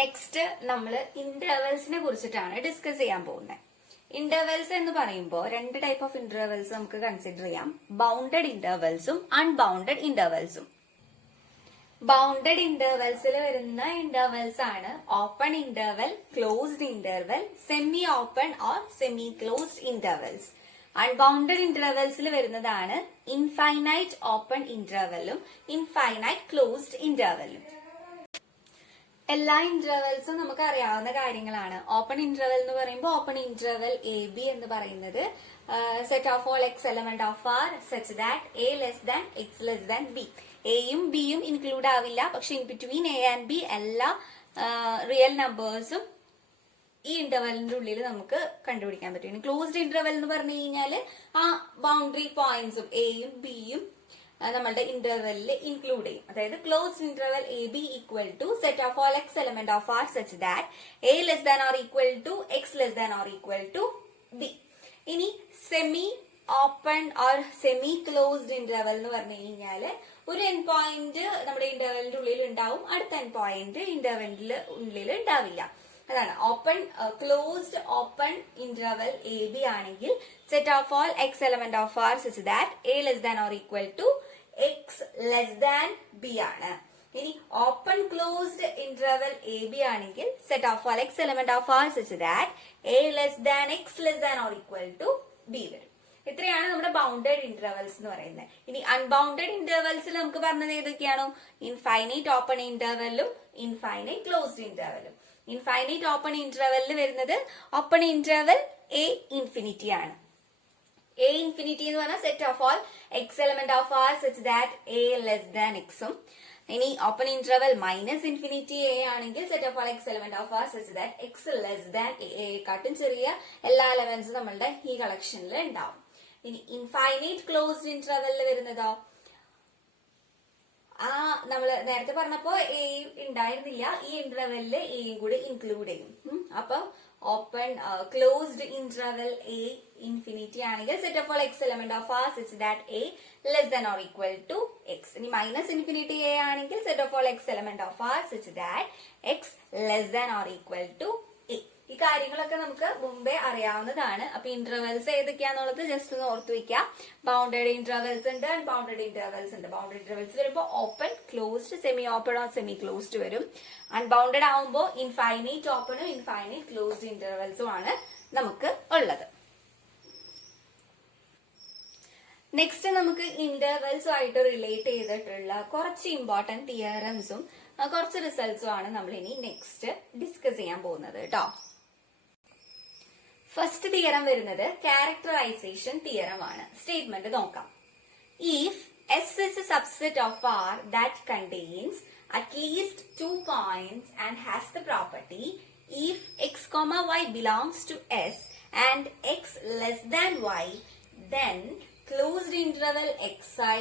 Next നമ്മൾ ഇന്റർവെൽസിനെ കുറിച്ചിട്ടാണ് discuss ചെയ്യാൻ പോകുന്നത്. ഇന്റർവെൽസ് എന്ന് പറയുമ്പോൾ രണ്ട് ടൈപ്പ് ഓഫ് ഇന്റർവെൽസ് നമുക്ക് കൺസിഡർ ചെയ്യാം. ബൗണ്ടഡ് ഇന്റർവെൽസും അൺബൗണ്ടഡ് ഇന്റർവെൽസും. ബൗണ്ടഡ് ഇന്റർവെൽസിൽ വരുന്ന ഇന്റർവെൽസ് ആണ് open interval, closed interval, semi open or semi closed intervals. Unbounded ഇന്റർവെൽസിൽ വരുന്നതാണ് ഇൻഫൈനൈറ്റ് ഓപ്പൺ ഇന്റർവെല്ലും ഇൻഫൈനൈറ്റ് ക്ലോസ്ഡ് ഇന്റർവെല്ലും. എല്ലാ ഇന്റർവെൽസും നമുക്ക് അറിയാവുന്ന കാര്യങ്ങളാണ്. ഓപ്പൺ ഇന്റർവെൽ എന്ന് പറയുമ്പോൾ ഓപ്പൺ ഇന്റർവെൽ എ ബി എന്ന് പറയുന്നത് set of all X element of R such that A less than X less than B. എയും ബിയും ഇൻക്ലൂഡ് ആവില്ല, പക്ഷെ in between A and B എല്ലാ റിയൽ നമ്പേഴ്സും ഈ ഇന്റർവെലിന്റെ ഉള്ളിൽ നമുക്ക് കണ്ടുപിടിക്കാൻ പറ്റും. ക്ലോസ്ഡ് ഇന്റർവെൽ എന്ന് പറഞ്ഞു കഴിഞ്ഞാൽ ആ ബൗണ്ടറി പോയിന്റ്സും എയും ബിയും നമ്മളുടെ ഇന്റർവെല്ലിൽ ഇൻക്ലൂഡ് ചെയ്യും. അതായത് closed interval A B equal to set of all X element of R such that A less than or equal to X less than or equal to B. ഇനി semi open or semi closed interval എന്ന് പറഞ്ഞു കഴിഞ്ഞാൽ ഒരു end point നമ്മുടെ ഇന്റർവെലിന്റെ ഉള്ളിൽ ഉണ്ടാവും, അടുത്ത end point ഇന്റർവെലിന്റെ ഉള്ളിൽ ഉണ്ടാവില്ല. അതാണ് open closed open interval A B ആണെങ്കിൽ set of all X element of R such that A less than or equal to X less than B ആണ്. ഇനി open closed interval A B ആണെങ്കിൽ set of all X element of R such that A less than X less than or equal to B വരും. ഇത്രയാണ് നമ്മുടെ bounded intervals എന്ന് പറയുന്നത്. ഇനി unbounded ഇന്റർവെൽസിൽ നമുക്ക് പറഞ്ഞത് ഏതൊക്കെയാണോ? ഇൻഫൈനൈറ്റ് ഓപ്പൺ ഇന്റർവെല്ലും ഇൻഫൈനൈറ്റ് ക്ലോസ്ഡ് ഇന്റർവെല്ലും. ഇൻഫൈനൈറ്റ് ഓപ്പൺ ഇന്റർവെല്ലിൽ വരുന്നത് ഓപ്പൺ ഇന്റർവെൽ എ ഇൻഫിനിറ്റി ആണ്. എ ഇൻഫിനിറ്റി എന്ന് പറഞ്ഞാൽ set of all X element of R such that A less than എക്സും. ഇനി open interval minus infinity A ആണെങ്കിൽ set of all X element of R such that X less than എക്കാട്ടും ചെറിയ എല്ലാ എലമെന്റ്സും നമ്മളുടെ ഈ കളക്ഷനിൽ ഉണ്ടാവും. ഇനി ഇൻഫൈനൈറ്റ് ക്ലോസ്ഡ് ഇന്റർവെല്ലിൽ വരുന്നതോ നമ്മള് നേരത്തെ പറഞ്ഞപ്പോ എ ഉണ്ടായിരുന്നില്ല, ഈ ഇന്റർവെല്ലില് എയും കൂടി ഇൻക്ലൂഡ് ചെയ്യും. അപ്പൊ open closed interval A infinity ആണെങ്കിൽ set of all X element of R such that A less than or equal to X. ഇനി മൈനസ് ഇൻഫിനിറ്റി എ ആണെങ്കിൽ set of all X element of R such that X less than or equal to A. ഈ കാര്യങ്ങളൊക്കെ നമുക്ക് മുമ്പേ അറിയാവുന്നതാണ്. അപ്പൊ intervals ഏതൊക്കെയാന്നുള്ളത് just ഒന്ന് ഓർത്തു വെക്കാം. ബൗണ്ടഡ് ഇന്റർവെൽസ് ഉണ്ട്, അൺബൗണ്ടഡ് ഇന്റർവെൽസ് ഉണ്ട്. ബൗണ്ടഡ് ഇന്റർവെൽസ് വരുമ്പോൾ open, closed, semi open or semi closed വരും. അൺബൗണ്ടഡ് ആവുമ്പോൾ ഇൻഫൈനൈറ്റ് ഓപ്പണും ഇൻഫൈനൈറ്റ് ക്ലോസ്ഡ് ഇന്റർവെൽസും ആണ് നമുക്ക് ഉള്ളത്. നെക്സ്റ്റ് നമുക്ക് ഇന്റർവെൽസുമായിട്ട് റിലേറ്റ് ചെയ്തിട്ടുള്ള കുറച്ച് ഇമ്പോർട്ടന്റ് തിയറംസും കുറച്ച് റിസൾട്ട്സും ആണ് നമ്മൾ ഇനി നെക്സ്റ്റ് ഡിസ്കസ് ചെയ്യാൻ പോകുന്നത് കേട്ടോ. ഫസ്റ്റ് തിയറം വരുന്നത് ക്യാരക്ടറൈസേഷൻ തിയറം ആണ്. സ്റ്റേറ്റ്മെന്റ് നോക്കാം. If S is a subset of R that contains at least 2 points and has the property if x comma y belongs to S and x less than y, then closed interval xi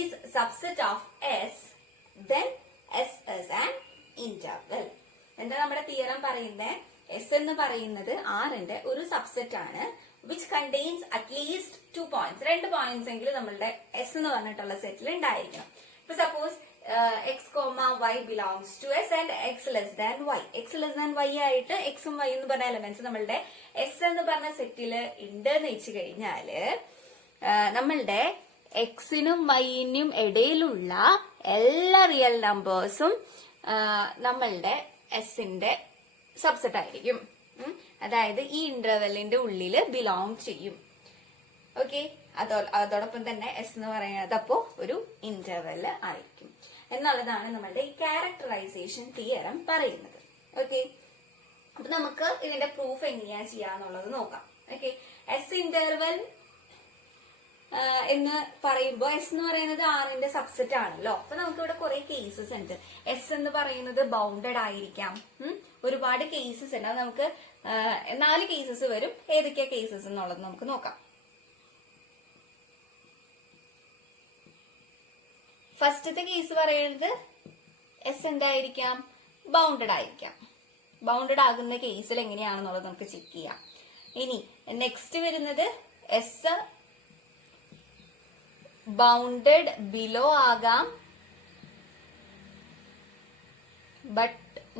is subset of S, then S is an interval. എന്താ നമ്മുടെ theorem പറയുന്നത്? S എന്ന് പറയുന്നത് ആറിന്റെ ഒരു subset ആണ്, which contains at least 2 points, 2 points എങ്കിലും നമ്മളുടെ എസ് എന്ന് പറഞ്ഞിട്ടുള്ള സെറ്റിൽ ഉണ്ടായിരിക്കണം. ഇപ്പൊ suppose X comma Y belongs to S and X less than Y. X less than Y ആയിട്ട് എക്സും വൈ എന്ന് പറഞ്ഞ എലമെന്റ്സ് നമ്മളുടെ എസ് എന്ന് പറഞ്ഞ സെറ്റില് ഉണ്ട് എന്ന് വെച്ച് കഴിഞ്ഞാല് നമ്മളുടെ എക്സിനും വൈനും ഇടയിലുള്ള എല്ലാ റിയൽ നമ്പേഴ്സും നമ്മളുടെ എസിന്റെ സബ്സെറ്റ് ആയിരിക്കും. അതായത് ഈ ഇന്റർവെല്ലിന്റെ ഉള്ളില് ബിലോങ് ചെയ്യും. ഓക്കെ, അതോടൊപ്പം തന്നെ എസ് എന്ന് പറയുന്നത് അപ്പോ ഒരു ഇന്റർവെല് ആയിരിക്കും എന്നുള്ളതാണ് നമ്മളുടെ ഈ ക്യാരക്ടറൈസേഷൻ തിയറം പറയുന്നത്. ഓക്കെ, അപ്പൊ നമുക്ക് ഇതിന്റെ പ്രൂഫ് എങ്ങനെയാ ചെയ്യാന്നുള്ളത് നോക്കാം. ഓക്കെ, എസ് ഇന്റർവെൽ എന്ന് പറയുമ്പോൾ എസ് എന്ന് പറയുന്നത് ആറിന്റെ സബ്സെറ്റ് ആണല്ലോ. അപ്പൊ നമുക്ക് ഇവിടെ കുറെ കേസസ് ഉണ്ട്. എസ് എന്ന് പറയുന്നത് ബൗണ്ടഡ് ആയിരിക്കാം, ഒരുപാട് കേസസ് ഉണ്ട്. അത് നമുക്ക് 4 കേസസ് വരും. ഏതൊക്കെയാ കേസസ് എന്നുള്ളത് നമുക്ക് നോക്കാം. ഫസ്റ്റത്തെ കേസ് പറയുന്നത് എസ് എന്തായിരിക്കാം? ബൗണ്ടഡ് ആയിരിക്കാം. ബൗണ്ടഡ് ആകുന്ന കേസിൽ എങ്ങനെയാണെന്നുള്ളത് നമുക്ക് ചെക്ക് ചെയ്യാം. ഇനി നെക്സ്റ്റ് വരുന്നത് എസ് ബൗണ്ടഡ് ബിലോ ആകാം, ബട്ട്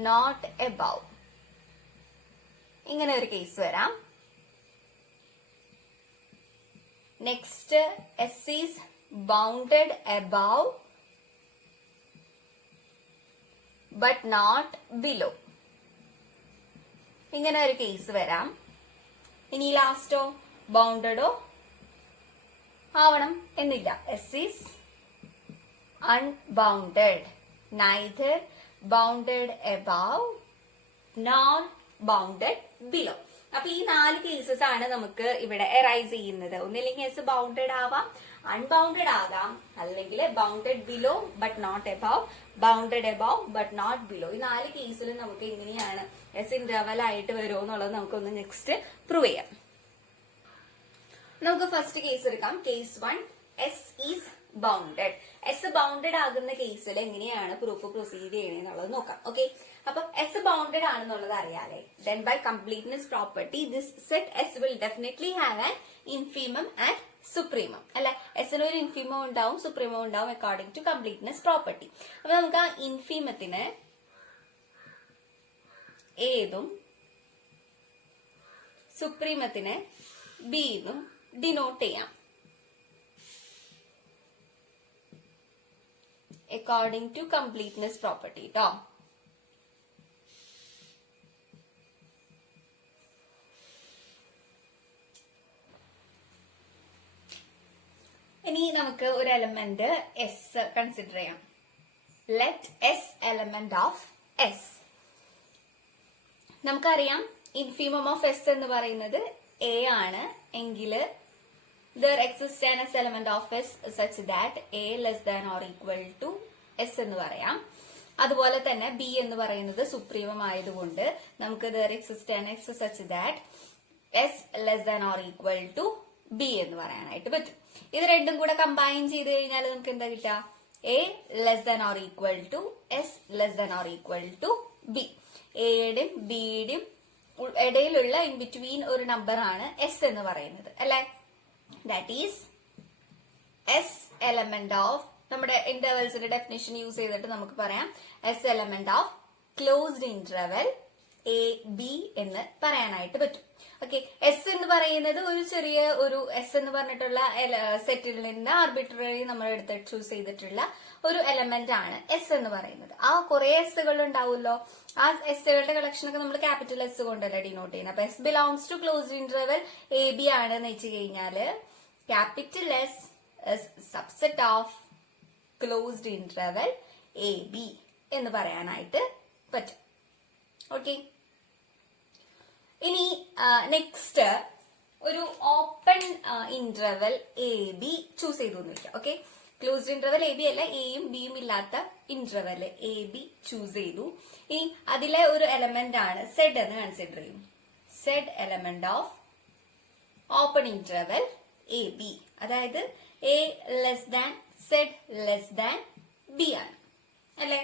നോട്ട് എബവ്. ഇങ്ങനെ ഒരു കേസ് വരാം. Next S is bounded above but not below. ഇങ്ങനെ ഒരു കേസ് വരാം. ഇനി ലാസ്റ്റോ ബൗണ്ടഡോ ആവണം എന്നില്ല. S is unbounded, neither bounded above nor bounded below. അപ്പൊ ഈ 4 കേസസ് ആണ് നമുക്ക് ഇവിടെ എറൈസ് ചെയ്യുന്നത്. ഒന്നില്ലെങ്കിൽ എസ് ബൗണ്ടഡ് ആവാം, അൺബൗണ്ടഡ് ആകാം, അല്ലെങ്കിൽ bounded below but not above, bounded above but not below. ഈ 4 കേസിൽ നമുക്ക് എങ്ങനെയാണ് എസ് ഇന്റർവൽ ആയിട്ട് വരുമോ എന്നുള്ളത് നമുക്കൊന്ന് നെക്സ്റ്റ് പ്രൂവ് ചെയ്യാം. നമുക്ക് ഫസ്റ്റ് കേസ് എടുക്കാം. Case 1, S is bounded. S bounded ആകുന്ന കേസിൽ എങ്ങനെയാണ് പ്രൂഫ് പ്രൊസീഡ് ചെയ്യണമെന്നുള്ളത് നോക്കാം. ഓക്കെ, അപ്പൊ എസ് ബൗണ്ടഡ് ആണെന്നുള്ളത് അറിയാലേ. Then by completeness property this set S will definitely have an infimum and supremum. അല്ലെ, എസിന് ഒരു ഇൻഫീമം ഉണ്ടാവും, സുപ്രീമം ഉണ്ടാവും അക്കോർഡിംഗ് ടു കംപ്ലീറ്റ്നെസ് പ്രോപ്പർട്ടി. അപ്പൊ നമുക്ക് ആ ഇൻഫീമത്തിന് ഏതും സുപ്രീമത്തിന് ബിന്നും ഡിനോട്ട് ചെയ്യാം അക്കോർഡിംഗ് ടു കംപ്ലീറ്റ്നെസ് പ്രോപ്പർട്ടി ട്ടോ. ഇനി നമുക്ക് ഒരു എലമെന്റ് എസ് കൺസിഡർ ചെയ്യാം. Let us element of S. നമുക്കറിയാം ഇൻഫീമം ഓഫ് എസ് എന്ന് പറയുന്നത് എ ആണ് എങ്കിൽ there exists an S element of S such that A less than or equal to S എന്ന് പറയാം. അതുപോലെ തന്നെ ബി എന്ന് പറയുന്നത് സുപ്രീമം ആയതുകൊണ്ട് നമുക്ക് there exists an X such that S less than or equal to B എന്ന് പറയാനായിട്ട് പറ്റും. ഇത് രണ്ടും കൂടെ കമ്പൈൻ ചെയ്ത് കഴിഞ്ഞാൽ നമുക്ക് എന്താ കിട്ടുക? A less than or equal to S less than or equal to B. എയുടെയും ബിയുടെയും ഇടയിലുള്ള ഇൻ ബിറ്റ്വീൻ ഒരു നമ്പർ ആണ് എസ് എന്ന് പറയുന്നത് അല്ലെ. That is S element of, നമ്മുടെ ഇന്റർവെൽസിന്റെ ഡെഫിനിഷൻ യൂസ് ചെയ്തിട്ട് നമുക്ക് പറയാം S element of closed interval A B എന്ന് പറയാനായിട്ട് പറ്റും. ഓക്കെ, എസ് എന്ന് പറയുന്നത് ഒരു ചെറിയ ഒരു എസ് എന്ന് പറഞ്ഞിട്ടുള്ള സെറ്റിൽ നിന്ന് ആർബിട്രറി നമ്മൾ എടുത്ത് ചൂസ് ചെയ്തിട്ടുള്ള ഒരു എലമെന്റ് ആണ് എസ് എന്ന് പറയുന്നത്. ആ കുറെ എസ്സുകൾ ഉണ്ടാവുമല്ലോ, ആ എസ്സുകളുടെ കളക്ഷൻ ഒക്കെ നമ്മൾ ക്യാപിറ്റൽ എസ് കൊണ്ടല്ല ഡിനോട്ട് ചെയ്യുന്നത്. അപ്പൊ S belongs to closed interval A B ആണെന്ന് വെച്ച് കഴിഞ്ഞാല് capital S subset of closed interval A B എന്ന് പറയാനായിട്ട് പറ്റും. ഓക്കെ, ഇനി നെക്സ്റ്റ് ഒരു open interval A B choose ചെയ്തു വെക്കാം. Okay, closed interval A B അല്ല, എയും ബിയും ഇല്ലാത്ത ഇന്റർവെൽ എ ബി ചൂസ് ചെയ്തു. ഇനി അതിലെ ഒരു എലമെന്റ് ആണ് സെഡ് എന്ന് കൺസിഡർ ചെയ്യും. Z element of open interval A B, അതായത് A less than Z less than B ആണ് അല്ലെ.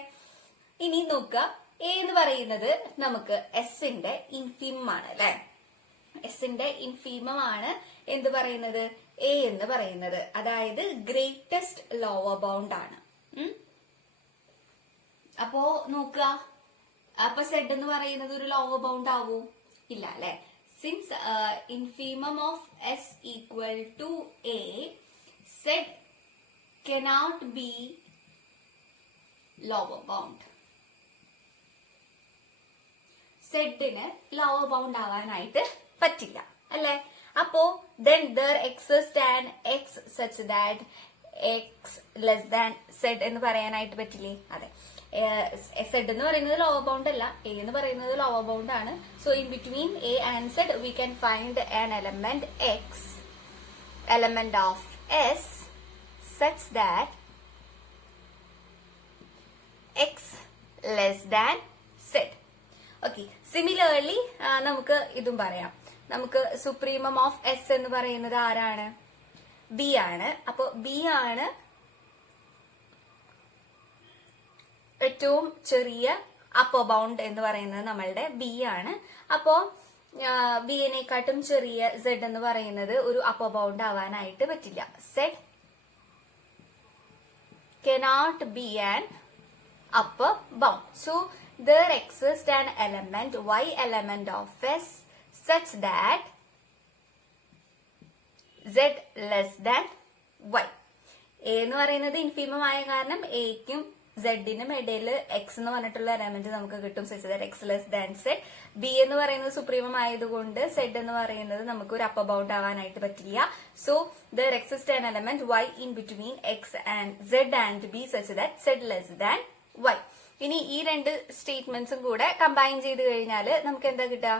ഇനി നോക്കുക, എ എന്ന് പറയുന്നത് നമുക്ക് എസിന്റെ ഇൻഫീമം ആണ് അല്ലെ. എസിന്റെ ഇൻഫീമം ആണ് എന്ത് പറയുന്നത്? എ എന്ന് പറയുന്നത്, അതായത് ഗ്രേറ്റസ്റ്റ് ലോവർ ബൗണ്ട് ആണ്. അപ്പോ നോക്കുക, അപ്പൊ സെഡ് എന്ന് പറയുന്നത് ഒരു ലോവർ ബൗണ്ട് ആവൂ? ഇല്ല അല്ലെ. Since infimum of S equal to a, z cannot be lower bound. സെഡിന് ലോവർ ബൗണ്ട് ആവാനായിട്ട് പറ്റില്ല അല്ലെ. അപ്പോ then there exists an x such that x less than z എന്ന് പറയാനായിട്ട് പറ്റില്ലേ? അതെ, z എന്ന് പറയുന്നത് ലോവർ ബൗണ്ട് അല്ല, a എന്ന് പറയുന്നത് ലോവർ ബൗണ്ട് ആണ്. So in between a and z we can find an element x, element of s such that x less than z. Okay, similarly നമുക്ക് ഇതും പറയാം. നമുക്ക് സുപ്രീമം ഓഫ് എസ് എന്ന് പറയുന്നത് ആരാണ്? ബി ആണ്. അപ്പോ ബി ആണ് ഏറ്റവും ചെറിയ അപ്പർ ബൗണ്ട് എന്ന് പറയുന്നത് നമ്മളുടെ ബി ആണ്. അപ്പോ ബിയെക്കാട്ടും ചെറിയ സെഡ് എന്ന് പറയുന്നത് ഒരു അപ്പർ ബൗണ്ട് ആവാനായിട്ട് പറ്റില്ല. Z cannot be an upper bound. So there exists an element y element of S such that z less than y. A എന്ന് പറയുന്നത് ഇൻഫീമം ആയ കാരണം എക്കും സെഡിനും ഇടയിൽ എക്സ് എന്ന് പറഞ്ഞിട്ടുള്ള എലമെന്റ് നമുക്ക് കിട്ടും such that X less than Z. B എന്ന് പറയുന്നത് സുപ്രീമം ആയതുകൊണ്ട് സെഡ് എന്ന് പറയുന്നത് നമുക്ക് ഒരു അപ്പർ ബൗണ്ട് ആവാനായിട്ട് പറ്റില്ല. So there exist an element Y in between X and Z and B such that Z less than Y. ഇനി ഈ രണ്ട് സ്റ്റേറ്റ്മെന്റ്സും കൂടെ കമ്പൈൻ ചെയ്ത് കഴിഞ്ഞാൽ നമുക്ക് എന്താ കിട്ടുക?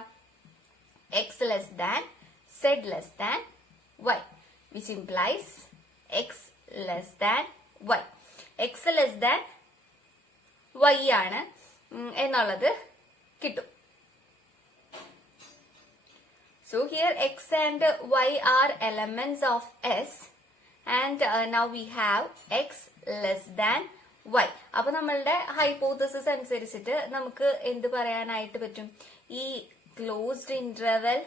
X less than Z less than Y, which implies X less than Y. X less than Y ആണ് എന്നുള്ളത് കിട്ടും. So here x and y are elements of S and now we have x less than y. അപ്പൊ നമ്മളുടെ hypothesis അനുസരിച്ചിട്ട് നമുക്ക് എന്ത് പറയാനായിട്ട് പറ്റും? ഈ ക്ലോസ്ഡ് ഇന്റർവെൽ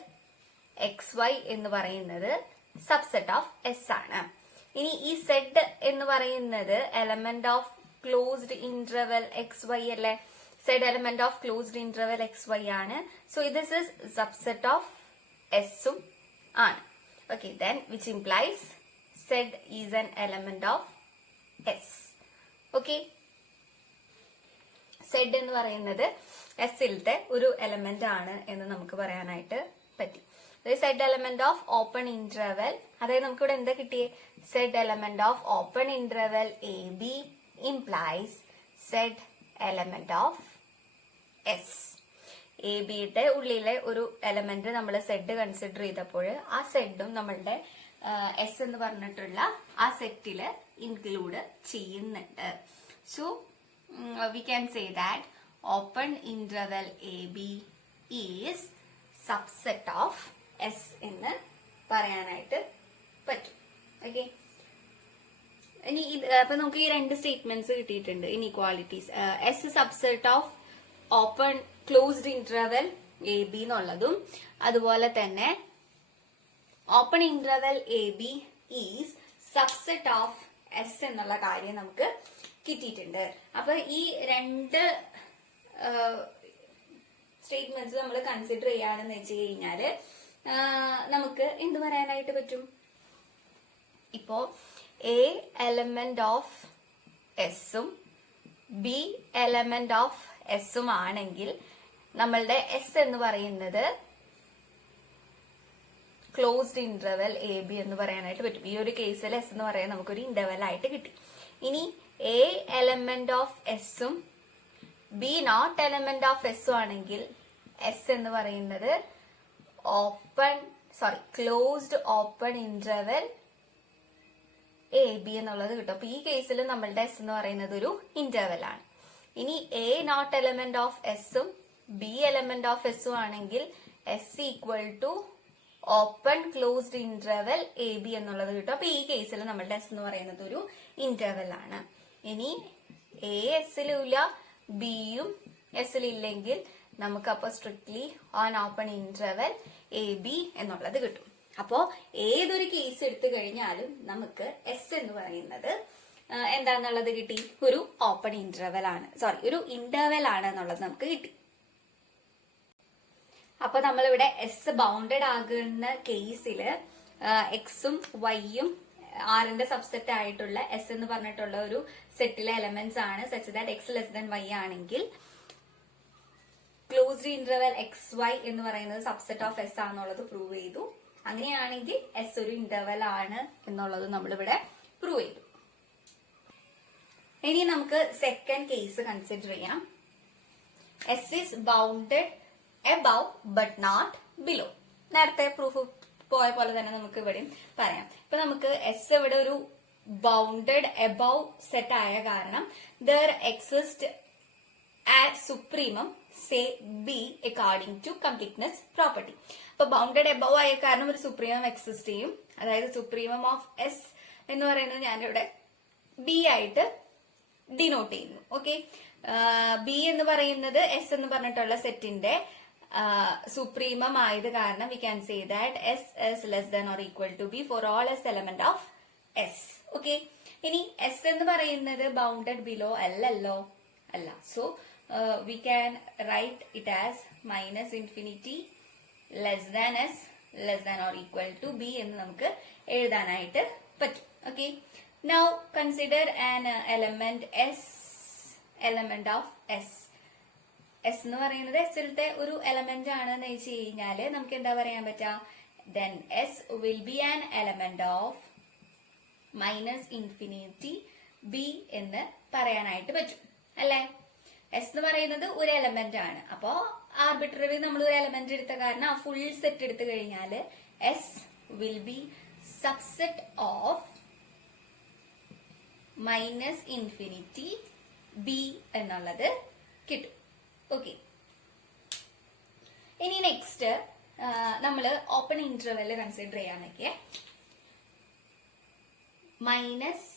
xy എന്ന് പറയുന്നത് സബ്സെറ്റ് ഓഫ് S ആണ്. ഇനി ഈ സെഡ് എന്ന് പറയുന്നത് element of closed interval xy അല്ലെ? Z element of closed interval xy ആണ്. So this is subset of എസും ആണ്. Okay, then which implies Z is an element of S. Okay, Z എന്ന് പറയുന്നത് എസിലത്തെ ഒരു എലമെന്റ് ആണ് എന്ന് നമുക്ക് പറയാനായിട്ട് പറ്റും. Zed element of open interval, അതായത് നമുക്കിവിടെ എന്താ കിട്ടിയേ? Zed element of open interval A b implies zed element of s. A ബിയുടെ ഉള്ളിലെ ഒരു എലമെന്റ് നമ്മൾ സെഡ് കൺസിഡർ ചെയ്തപ്പോൾ ആ സെഡും നമ്മളുടെ എസ് എന്ന് പറഞ്ഞിട്ടുള്ള ആ സെറ്റില് ഇൻക്ലൂഡ് ചെയ്യുന്നുണ്ട്. So we can say that open interval A B is subset of S എന്ന് പറയാനായിട്ട് പറ്റും. ഓക്കെ, ഇനി അപ്പൊ നമുക്ക് ഈ രണ്ട് സ്റ്റേറ്റ്മെന്റ്സ് കിട്ടിയിട്ടുണ്ട്. Inequalities S subset of open closed interval A B എന്നുള്ളതും അതുപോലെ തന്നെ open interval A B is subset of S എന്നുള്ള കാര്യം നമുക്ക് കിട്ടിയിട്ടുണ്ട്. അപ്പൊ ഈ രണ്ട് സ്റ്റേറ്റ്മെന്റ്സ് നമ്മൾ കൺസിഡർ ചെയ്യാണെന്ന് വെച്ച് കഴിഞ്ഞാല് നമുക്ക് എന്ത് പറയാനായിട്ട് പറ്റും? ഇപ്പോ എ എലമെന്റ് ഓഫ് എസും ബി എലമെന്റ് ഓഫ് എസും ആണെങ്കിൽ നമ്മളുടെ എസ് എന്ന് പറയുന്നത് ക്ലോസ്ഡ് ഇന്റർവെൽ എ ബി എന്ന് പറയാനായിട്ട് പറ്റും. ഈ ഒരു കേസിൽ എസ് എന്ന് പറയാൻ നമുക്കൊരു ഇന്റർവെൽ ആയിട്ട് കിട്ടി. ഇനി എ എലമെന്റ് ഓഫ് എസും ബി നോട്ട് എലമെന്റ് ഓഫ് എസും ആണെങ്കിൽ എസ് എന്ന് പറയുന്നത് closed open interval A b എന്നുള്ളത് കിട്ടും. അപ്പൊ ഈ കേസിൽ നമ്മളുടെ എസ് എന്ന് പറയുന്നത് ഒരു ഇന്റർവെൽ ആണ്. ഇനി എ നോട്ട് എലമെന്റ് ഓഫ് എസും ബി എലമെന്റ് ഓഫ് എസും ആണെങ്കിൽ s equal to open closed interval A b എന്നുള്ളത് കിട്ടും. അപ്പൊ ഈ കേസിൽ നമ്മളുടെ എസ് എന്ന് പറയുന്നത് ഒരു ഇന്റർവെൽ ആണ്. ഇനി എ എസിലില്ല ബിയും എസിലില്ലെങ്കിൽ നമുക്ക് അപ്പൊ strictly on open interval A b എന്നുള്ളത് കിട്ടും. അപ്പോ ഏതൊരു കേസ് എടുത്തു കഴിഞ്ഞാലും നമുക്ക് എസ് എന്ന് പറയുന്നത് എന്താന്നുള്ളത് കിട്ടി? ഒരു ഓപ്പൺ ഇന്റർവെൽ ആണ്, ഒരു ഇന്റർവെൽ ആണ് എന്നുള്ളത് നമുക്ക് കിട്ടി. അപ്പൊ നമ്മളിവിടെ എസ് ബൗണ്ടഡ് ആകുന്ന കേസില് എക്സും വൈയും ആറിന്റെ സബ്സെറ്റ് ആയിട്ടുള്ള എസ് എന്ന് പറഞ്ഞിട്ടുള്ള ഒരു സെറ്റിലെ എലമെന്റ്സ് ആണ് such that X less than y ആണെങ്കിൽ ക്ലോസ്ഡ് ഇന്റർവെൽ എക്സ് വൈ എന്ന് പറയുന്നത് സബ്സെറ്റ് ഓഫ് എസ് ആണെന്നുള്ളത് പ്രൂവ് ചെയ്തു. അങ്ങനെയാണെങ്കിൽ എസ് ഒരു ഇന്റർവെൽ ആണ് എന്നുള്ളത് നമ്മളിവിടെ പ്രൂവ് ചെയ്തു. ഇനി നമുക്ക് സെക്കൻഡ് കേസ് കൺസിഡർ ചെയ്യാം. S is bounded above but not below. നേരത്തെ പ്രൂഫ് പോയ പോലെ തന്നെ നമുക്ക് ഇവിടെയും പറയാം. ഇപ്പൊ നമുക്ക് എസ് ഇവിടെ ഒരു ബൗണ്ടഡ് above സെറ്റ് ആയ കാരണം there exists a supremum say B according to completeness property. അപ്പൊ ബൗണ്ടഡ് above ആയ കാരണം ഒരു സുപ്രീമം എക്സിസ്റ്റ് ചെയ്യും. അതായത് സുപ്രീമം ഓഫ് എസ് എന്ന് പറയുന്നത് ഞാനിവിടെ ബി ആയിട്ട് ഡിനോട്ട് ചെയ്യുന്നു. ഓക്കെ, ബി എന്ന് പറയുന്നത് എസ് എന്ന് പറഞ്ഞിട്ടുള്ള സെറ്റിന്റെ സുപ്രീമം ആയത് കാരണം we can say that s s less than or equal to b for all s element of S. Okay, ഇനി എസ് എന്ന് പറയുന്നത് ബൗണ്ടഡ് ബിലോ അല്ലല്ലോ, അല്ല. So we can write it as minus infinity less than s less than or equal to b എന്ന് നമുക്ക് എഴുതാനായിട്ട് പറ്റും. Okay, now consider an element s, element of s. s എന്ന് പറയുന്നത് s ന്റെ ഒരു എലമെന്റ് ആണെന്ന് വെച്ച് കഴിഞ്ഞാൽ നമുക്ക് എന്താ പറയാൻ പറ്റുക, then s will be an element of minus infinity b എന്ന് പറയാനായിട്ട് പറ്റും അല്ലേ. എസ് എന്ന് പറയുന്നത് ഒരു എലമെന്റ് ആണ്. അപ്പോ ആർബിട്രറി നമ്മൾ ഒരു എലമെന്റ് എടുത്ത കാരണം ആ ഫുൾ സെറ്റ് എടുത്തു കഴിഞ്ഞാൽ S will B subset of minus infinity B എന്നുള്ളത് കിട്ടും. ഓക്കെ, ഇനി നെക്സ്റ്റ് നമ്മള് ഓപ്പൺ ഇന്റർവെല് കൺസിഡർ ചെയ്യാനൊക്കെ മൈനസ്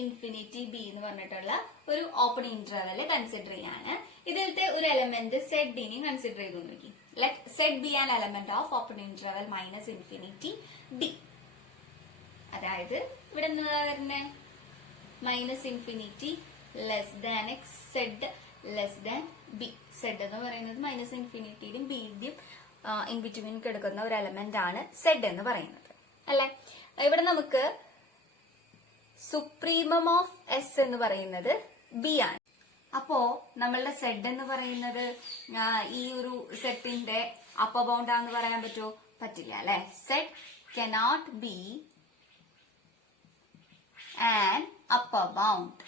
ഇൻഫിനിറ്റി ബി എന്ന് പറഞ്ഞിട്ടുള്ള ഒരു ഓപ്പൺ ഇന്റർവെല് കൺസിഡർ ചെയ്യാണ്. ഇതിലത്തെ ഒരു എലമെന്റ് സെഡിനെയും കൺസിഡർ ചെയ്തു നോക്കി. Let zed be an element of open interval minus infinity b. അതായത് ഇവിടെ എന്താ വരുന്നത്, minus infinity less than x zed less than b. Zed എന്ന് പറയുന്നത് മൈനസ് ഇൻഫിനിറ്റിയുടെയും ബിയുടെയും ഇൻ ബിറ്റ്വീൻ കിടക്കുന്ന ഒരു എലമെന്റ് ആണ് സെഡ് എന്ന് പറയുന്നത് അല്ലെ. ഇവിടെ നമുക്ക് സുപ്രീമം ഓഫ് എസ് എന്ന് പറയുന്നത് ബി ആണ്. അപ്പോ നമ്മളുടെ സെഡ് എന്ന് പറയുന്നത് ഈ ഒരു സെറ്റിന്റെ അപ്പർ ബൗണ്ട് ആണെന്ന് പറയാൻ പറ്റുമോ? പറ്റില്ല അല്ലെ. Zed cannot be an upper bound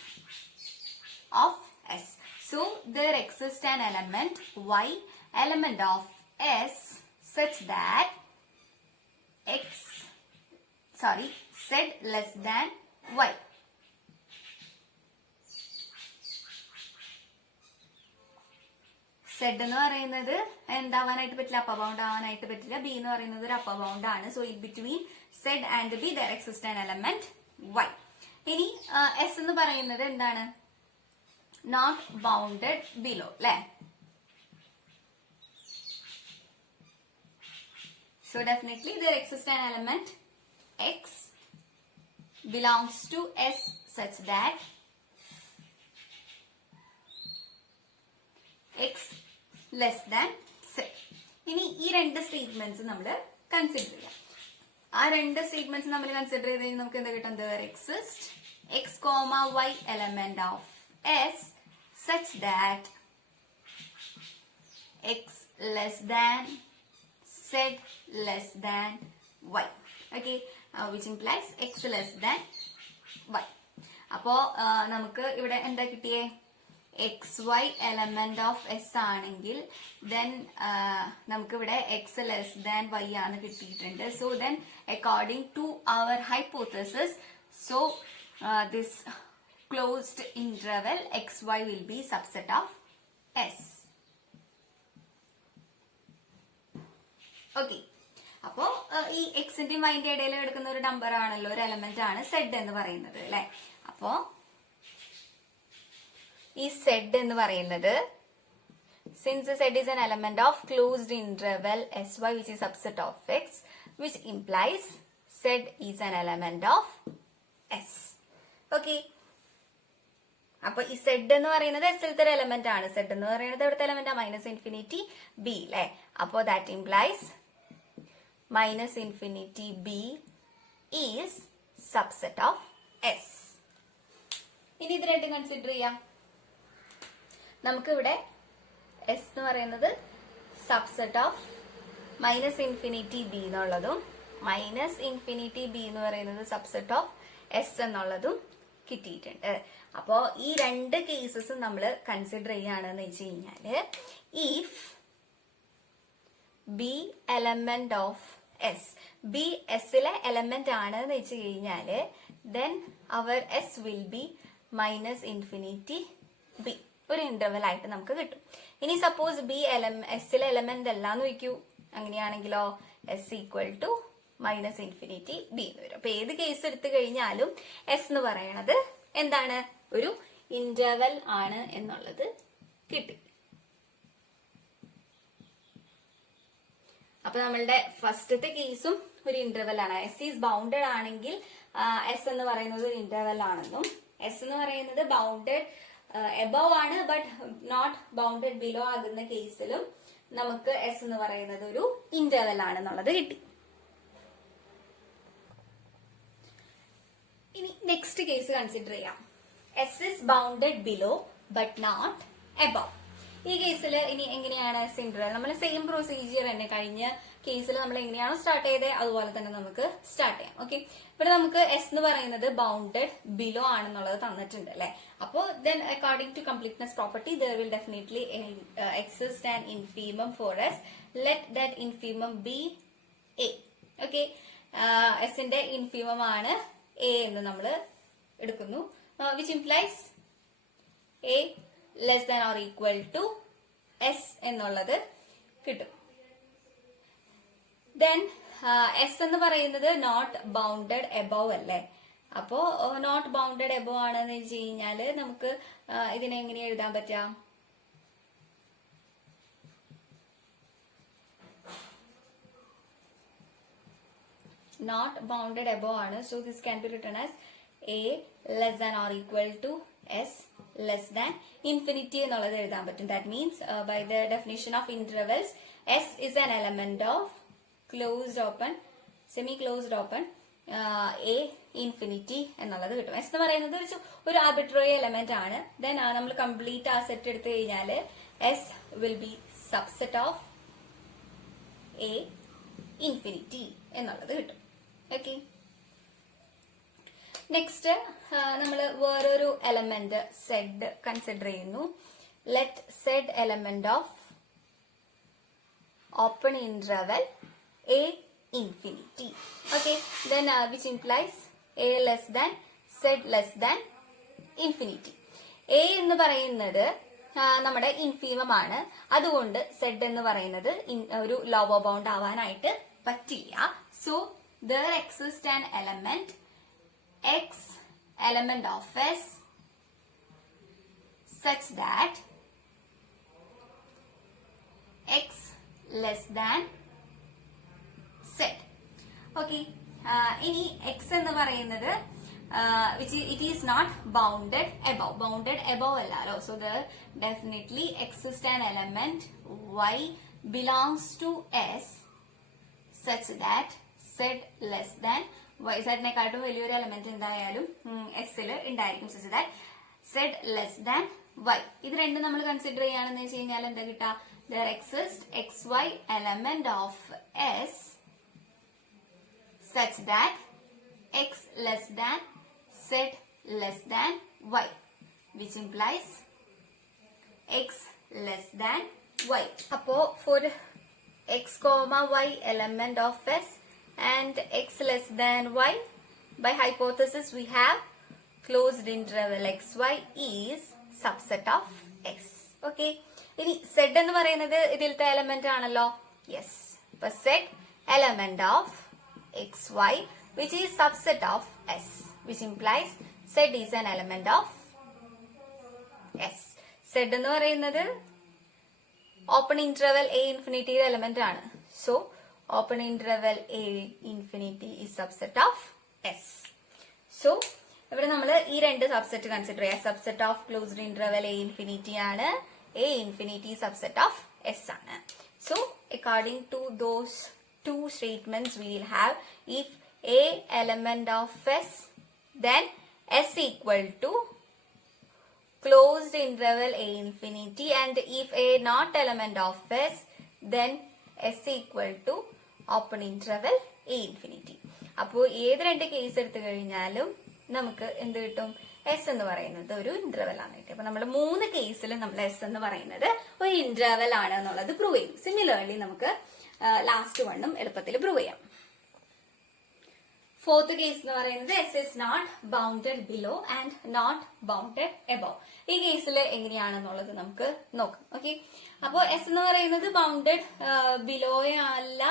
of s. So there exists an element y, element of s such that z less than y. Z എന്ന് പറയുന്നത് എന്താവാനായിട്ട് പറ്റില്ല, അപ്പർ ബൗണ്ട് ആവാനായിട്ട് പറ്റില്ല. ബി എന്ന് പറയുന്നത് ഒരു അപ്പർ ബൗണ്ട് ആണ്. So in between z and b there exists an element y. ഇനി s എന്ന് പറയുന്നത് എന്താണ്, നോട്ട് ബൗണ്ടഡ് ബിലോ അല്ലെ. So definitely there exists an element x belongs to s such that x less than z. ഇനി ഈ രണ്ട് statements നമ്മൾ consider ചെയ്യാം. ആ രണ്ട് സ്റ്റേറ്റ്മെന്റ്സ് നമ്മൾ കൺസിഡർ ചെയ്ത് കഴിഞ്ഞാൽ നമുക്ക് എന്താ കിട്ടും, there exists x, y element of s such that x less than z less than y. Okay, which implies x less than y. അപ്പോ നമുക്ക് ഇവിടെ എന്താ കിട്ടിയേ, x y element of s ആണെങ്കിൽ ദെൻ നമുക്ക് ഇവിടെ എക്സ് ലെസ് ദാൻ വൈ ആണ് കിട്ടിയിട്ടുണ്ട്. So then according to our hypothesis, so this closed interval xy will be subset of s. Okay, അപ്പോ ഈ എക്സിന്റെയും വൈന്റെ ഇടയിൽ എടുക്കുന്ന ഒരു നമ്പർ ആണല്ലോ, ഒരു എലമെന്റ് ആണ് സെഡ് എന്ന് പറയുന്നത് അല്ലെ. അപ്പോ ഈ സെഡ് എന്ന് പറയുന്നത്, since zed is an element of closed interval sy which is subset of x, which implies z is an element of s. Okay, അപ്പൊ ഈ സെഡ് എന്ന് പറയുന്നത് എസിലത്തെ ഒരു എലമെന്റ് ആണ്. സെഡ് എന്ന് പറയുന്നത് എവിടുത്തെ എലമെന്റ്, മൈനസ് ഇൻഫിനിറ്റി ബി അല്ലെ. അപ്പോ that implies minus infinity B is subset of S. ഇനി ഇത് രണ്ടും കൺസിഡർ ചെയ്യാം. നമുക്കിവിടെ എസ് എന്ന് പറയുന്നത് subset of minus infinity B എന്നുള്ളതും മൈനസ് ഇൻഫിനിറ്റി ബി എന്ന് പറയുന്നത് സബ്സെറ്റ് ഓഫ് എസ് എന്നുള്ളതും കിട്ടിയിട്ടുണ്ട്. അപ്പോ ഈ രണ്ട് കേസസും നമ്മൾ കൺസിഡർ ചെയ്യുകയാണെന്ന് വെച്ച് കഴിഞ്ഞാല്, if b element of S, b എസിലെ എലമെന്റ് ആണ് എന്ന് വെച്ച് കഴിഞ്ഞാല് then our S will be minus infinity b, ഒരു ഇന്റർവെൽ ആയിട്ട് നമുക്ക് കിട്ടും. ഇനി സപ്പോസ് ബി എസിലെ എലമെന്റ് അല്ലാന്ന് വയ്ക്കൂ, അങ്ങനെയാണെങ്കിലോ S equal to minus infinity b എന്ന് വരും. അപ്പൊ ഏത് കേസ് എടുത്തു കഴിഞ്ഞാലും എസ് എന്ന് പറയണത് എന്താണ്, ഒരു ഇന്റർവെൽ ആണ് എന്നുള്ളത് കിട്ടി. അപ്പൊ നമ്മളുടെ ഫസ്റ്റത്തെ കേസും ഒരു ഇന്റർവെൽ ആണ്. എസ് ഈസ് ബൗണ്ടഡ് ആണെങ്കിൽ എസ് എന്ന് പറയുന്നത് ഒരു ഇന്റർവെൽ ആണെന്നും, എസ് എന്ന് പറയുന്നത് ബൗണ്ടഡ് എബവ് ആണ് ബട്ട് നോട്ട് ബൗണ്ടഡ് ബിലോ ആകുന്ന കേസിലും നമുക്ക് എസ് എന്ന് പറയുന്നത് ഒരു ഇന്റർവെൽ ആണെന്നുള്ളത് കിട്ടി. ഇനി നെക്സ്റ്റ് കേസ് കൺസിഡർ ചെയ്യാം. S is bounded below but not above. ഈ കേസിൽ ഇനി എങ്ങനെയാണ് എസ് ഇന്റർവെൽ, നമ്മൾ സെയിം പ്രൊസീജിയർ തന്നെ കഴിഞ്ഞ കേസിൽ നമ്മൾ എങ്ങനെയാണോ സ്റ്റാർട്ട് ചെയ്തത് അതുപോലെ തന്നെ നമുക്ക് സ്റ്റാർട്ട് ചെയ്യാം. ഓക്കെ, ഇവിടെ നമുക്ക് എസ് എന്ന് പറയുന്നത് ബൗണ്ടഡ് ബിലോ ആണെന്നുള്ളത് തന്നിട്ടുണ്ട് അല്ലെ. അപ്പോൾ then according to completeness property there will definitely exist an infimum for S. Let that infimum be a. Okay, എസിന്റെ ഇൻഫീമം ആണ് എ എന്ന് നമ്മൾ എടുക്കുന്നു, which implies a less than or equal to S എന്നുള്ളത് കിട്ടും. ദെൻ എസ് എന്ന് പറയുന്നത് not bounded above അല്ലേ. അപ്പോ നോട്ട് ബൗണ്ടഡ് എബവ് ആണെന്ന് വെച്ച് കഴിഞ്ഞാല് നമുക്ക് ഇതിനെ എങ്ങനെ എഴുതാൻ പറ്റാ? Not bounded above ആണ്. So this can be written as a less than or equal to s less than infinity എന്നുള്ളത് എഴുതാൻ പറ്റും. That means by the definition of intervals, s is an element of closed open, semi closed open, a infinity എന്നുള്ളത് കിട്ടും. s എന്ന് പറയുന്നത് ഒരു arbitrary element ആണ്. Then നമ്മൾ കംപ്ലീറ്റ് ആ സെറ്റ് എടുത്തു കഴിഞ്ഞാൽ s will be subset of a infinity എന്നുള്ളത് കിട്ടും. ഓക്കെ, നെക്സ്റ്റ് നമ്മൾ വേറൊരു എലമെന്റ് സെഡ് കൺസിഡർ ചെയ്യുന്നു. Let zed element of open interval A infinity. Okay, then which implies a less than Z less than infinity. A എന്ന് പറയുന്നത് നമ്മുടെ ഇൻഫീമം ആണ്, അതുകൊണ്ട് സെഡ് എന്ന് പറയുന്നത് ഒരു ലോവർ ബൗണ്ട് ആവാനായിട്ട് പറ്റില്ല. So there exists an element x element of s such that x less than z. Okay, ഇനി x എന്ന് പറയുന്നത് which it is not bounded above. Bounded above അല്ലല്ലോ. So there definitely exists an element y belongs to s such that z less than y. z നെക്കാട്ടും വലിയൊരു element എന്തായാലും S ൽ ഉണ്ടായിരിക്കും. such that z less than y. ഇത് രണ്ടും നമ്മൾ consider ചെയ്യുകയാണെന്ന് വെച്ച് കഴിഞ്ഞാൽ എന്താ കിട്ടാ? there exists xy element of s such that x less than z less than y, which implies x less than y. അപ്പോ for x, y element of s and x less than y, by hypothesis we have closed interval xy is subset of x. Okay, ഇനി z എന്ന് പറയുന്നത് ഇതിലത്തെ element ആണല്ലോ. Yes, അപ്പൊ z element of xy which is subset of s, which implies z is an element of s. z എന്ന് പറയുന്നത് open interval a infinity element ആണ്. So open interval a infinity is subset of s. So ഇവിടെ നമ്മൾ ഈ രണ്ട് subset consider ചെയ്യാം. Subset of closed interval a infinity ആണ്, a infinity subset of s ആണ്. So according to those two statements we will have, if a element of s then s equal to closed interval a infinity, and if a not element of s then s equal to open interval A infinity. അപ്പോൾ ഏത് രണ്ട് case എടുത്തു കഴിഞ്ഞാലും നമുക്ക് എന്ത് കിട്ടും? S എന്ന് പറയുന്നത് ഒരു ഇന്റർവെൽ ആണ് കിട്ടും. അപ്പൊ നമ്മൾ 3 കേസിൽ നമ്മൾ എസ് എന്ന് പറയുന്നത് ഒരു ഇന്റർവെൽ ആണ് എന്നുള്ളത് പ്രൂവ് ചെയ്യും. സിമിലർലി നമുക്ക് ലാസ്റ്റ് വണ്ണും എളുപ്പത്തിൽ പ്രൂവ് ചെയ്യാം. ഫോർത്ത് കേസ് എന്ന് പറയുന്നത് s is not bounded below and not bounded above. ഈ കേസിൽ എങ്ങനെയാണെന്നുള്ളത് നമുക്ക് നോക്കാം. ഓക്കെ, അപ്പോൾ എസ് എന്ന് പറയുന്നത് ബൗണ്ടഡ് ബിലോയോ അല്ല,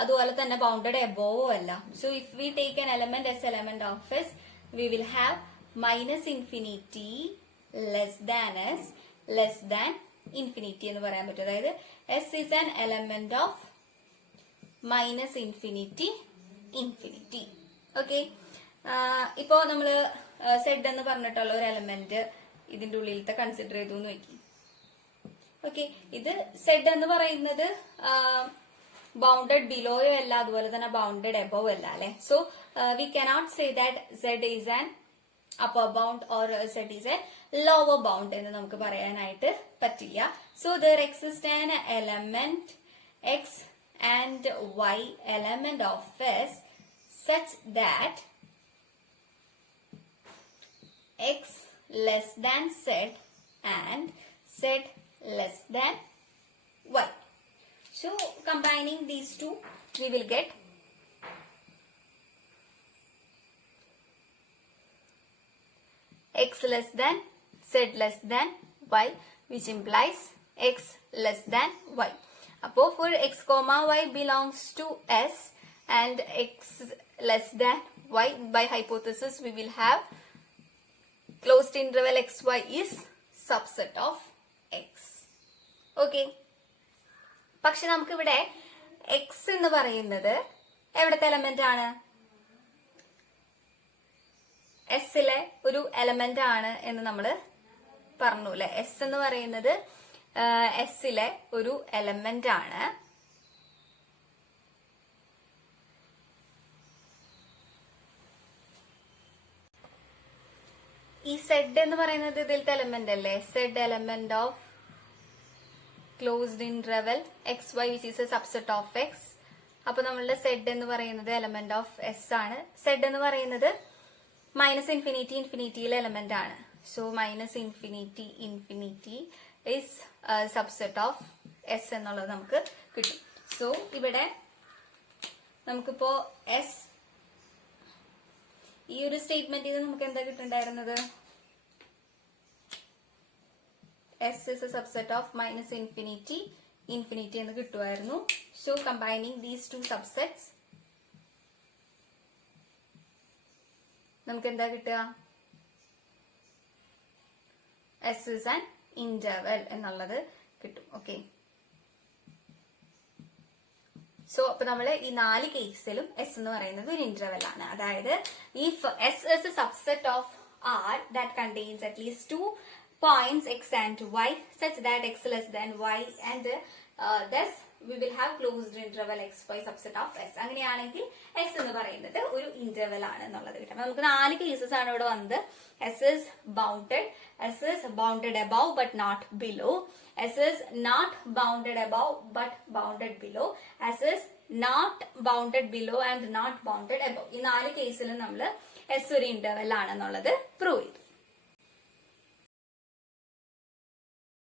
അതുപോലെ തന്നെ ബൗണ്ടഡ് എബോവോ അല്ല. So if we take N element S element of S, we will have minus infinity less than S less than infinity എന്ന് പറയാൻ പറ്റും. അതായത് S is an element of minus infinity infinity. Okay, ഇപ്പോ നമ്മള് Z എന്ന് പറഞ്ഞിട്ടുള്ള ഒരു element ഇതിന്റെ ഉള്ളിലത്തെ കൺസിഡർ ചെയ്തു എന്ന് വെക്കി. ഓക്കെ, ഇത് സെഡ് എന്ന് പറയുന്നത് ബൗണ്ടഡ് ബിലോയോ അല്ല, അതുപോലെ തന്നെ ബൗണ്ടഡ് എബോവ് അല്ല അല്ലെ. So we cannot say that zed is an upper bound or z is a lower bound എന്ന് നമുക്ക് പറയാനായിട്ട് പറ്റില്ല. So there exists an element x and y element of S such that x less than z and z less than y. So combining these two we will get x less than z less than y, which implies x less than y. Appo for x comma y belongs to S and x less than y, by hypothesis we will have closed interval xy is subset of x. Okay. പക്ഷെ നമുക്ക് ഇവിടെ x എന്ന് പറയുന്നത് എവിടത്തെ element ആണ്? എസിലെ ഒരു element ആണ് എന്ന് നമ്മൾ പറഞ്ഞു അല്ലെ. എസ് എന്ന് പറയുന്നത് എസിലെ ഒരു എലമെന്റ് ആണ്. ഈ സെഡ് എന്ന് പറയുന്നത് ഇതിലത്തെ എലമെന്റ് അല്ലേ. Zed element of closed interval x y which is a subset of x. അപ്പൊ നമ്മളുടെ സെഡ് എന്ന് പറയുന്നത് എലമെന്റ് ഓഫ് എസ് ആണ്. സെഡ് എന്ന് പറയുന്നത് മൈനസ് ഇൻഫിനിറ്റി ഇൻഫിനിറ്റിയിലെ എലമെന്റ് ആണ്. So minus infinity infinity is subset of s എന്നുള്ളത് നമുക്ക് കിട്ടും. സോ ഇവിടെ നമുക്കിപ്പോ എസ് ഈ ഒരു സ്റ്റേറ്റ്മെന്റിൽ നിന്ന് നമുക്ക് എന്താ കിട്ടുന്നുണ്ടായിരുന്നത്? S is a subset of minus infinity infinity എന്ന് കിട്ടുമായിരുന്നു. So combining these two subsets നമുക്ക് എന്താ കിട്ടുക? എസ് ഇസ് ആൻ ഇന്റർവെൽ എന്നുള്ളത് കിട്ടും. ഓക്കെ, സോ അപ്പൊ നമ്മള് ഈ 4 കേസിലും എസ് എന്ന് പറയുന്നത് ഒരു ഇന്റർവെൽ ആണ്. അതായത് if S is a subset of R that contains at least 2 points x and y such that x less than y and thus we will have closed interval xy subset of s. അങ്ങനെയാണെങ്കിൽ s എന്ന് പറയുന്നത് ഒരു interval ആണ് എന്നുള്ളത് കിട്ടും. നമുക്ക് 4 cases ആണ് ഇവിടെ വന്നത്. s is bounded above but not below, s is not bounded above but bounded below, s is not bounded below and not bounded above. ഈ 4 കേസിലും നമ്മൾ s ഒരു ഇന്റർവെൽ ആണെന്നുള്ളത് പ്രൂവ് ചെയ്തു.